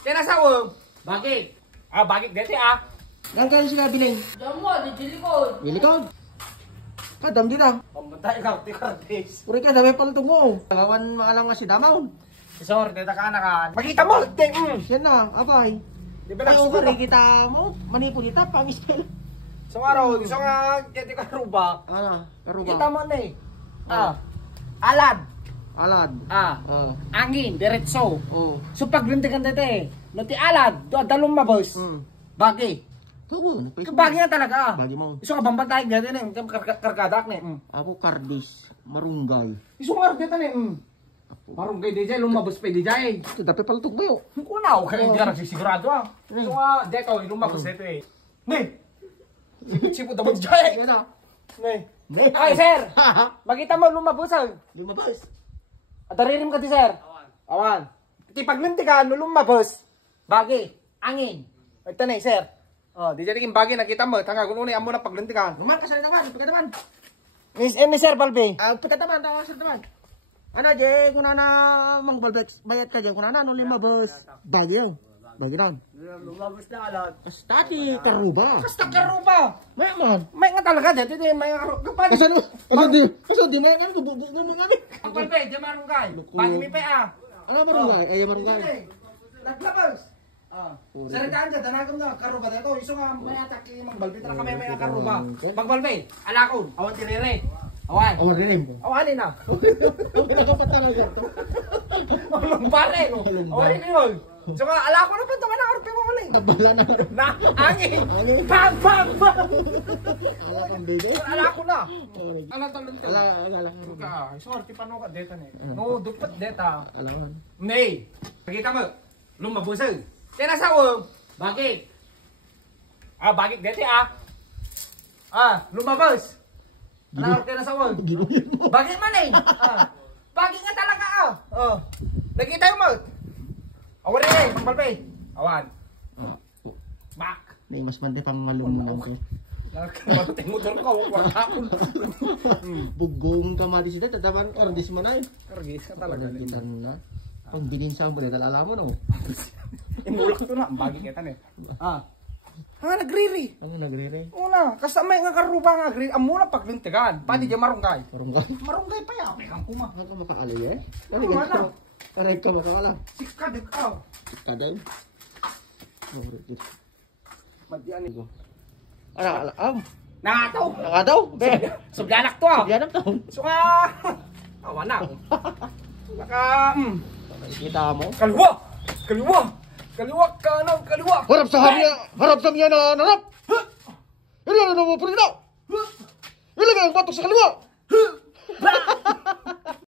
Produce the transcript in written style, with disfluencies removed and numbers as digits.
Kaya sawang. Bakit? Bakit dito Yan kayo sila biling. Damo, di likod. Ilikod. Kadam dito. Pamatay ka, tikardis. Puri ka, dami palutong mo. Gawan maalam nga si Damaw. Isor, dito ka na ka. Makita mo, Yan na, abay. Di ba Ay, okay, kita mo. Manipo dito, pang-spell. Isang araw, isang kaya ka ruba. Ano, karuba. Kita mo na Alad. Alad. Angin, diretso. Oh. So paglintikan dito no ti alad, dalong mabos. Bagi. Oo, Bagi na talaga. Bagi mo. Iso ka bambantay dito karkadak ni. Ako kardis, marunggay. Iso nga dito ni. Marunggay DJ, lumabos pa DJ. Ito, dapat palutog mo yun. Kunaw, kaya hindi ka nagsisigurado Iso nga, dito, lumabos dito Ni! Sipit-sipit dapat DJ. Yan na. Ni! Ay, sir! Makita mo lumabos Lumabas. At naririm ka di, sir? Awan. Iti paglinti ka, lumabos. Bagi. Angin. Ito na sir. Di dyan naging bagi, nakita mo. Tanga, kung una mo na paglinti ka. Naman, kasali naman, pagkataman. Ni sir, Balbi. Pagkataman, tawa sa taman. Ano, Jay, kung na mang balbex, bayat ka dyan, kung na, lumabas. Bagi yan. Bagi lang. Lumabos na alat. Stati, karuba. Kasta karuba. May man. May nga talaga, dyan. May nga karuba. Kapag. Kaso di may ano, bubuk mo kami. Ang Balbi, dyan marunggay. Bagi may pa Ano marunggay? Ay, marunggay. Naglabas. Saritaan dyan, danagam na, karuba dito. Iso nga, may atake yung Balbi. Tara kami may karuba. Pag Balbi, alakon. Awan tirire. Awan. Awan rin mo. Awanin na. Okay na kapat talaga to. Awan pare, no? Awanin yun. So nga, alakon na pa ito. May nakarpi mo ulit. Tabala na. Na, angin. Angin. Bang, bang, bang. Ala kang baby. Alakon na. Ala talon to. Ala. Sorry, paano ka deta ni? No, dupat deta. Alaman. Nay, nakita mo. Lumabusag. Kaya nasawang. Bakit? Bakit deta lumabas. Ano kaya nasawang? Bakit man Bakit nga talaga nakita mo. Awan rin Balbi. Awan. Bak. May mas mandi pang malumunan ko. Nakakamating mo doon ka. Wakakon. Bugong ka madi sila. Tataman ordis mo na eh. Kargis ka talaga. Kita na. Pag bininsa mo na, alam mo no. Imulak to na. Bagi kita na nagriri. Ano nagriri? Una, kasama nga karuba nga agriri. Amo na paglintigan. Pati dyan marunggay. Marunggay? Marunggay pa yan. Pekang kuma. Ano ka makakali eh? Ano ka makakala? Sikad ikaw. Kadal? Madian ito. Ano? Nakataw. Nakataw? Subyanak to Subyanak to. So nga. Awan na. Naka. Kita mo? Kaliwa. Kaliwa. Kaliwa kanan. Kaliwa. Harap sa miya na narap! Ilan na mo pulina! Ilagay ang batok sa kaliwa!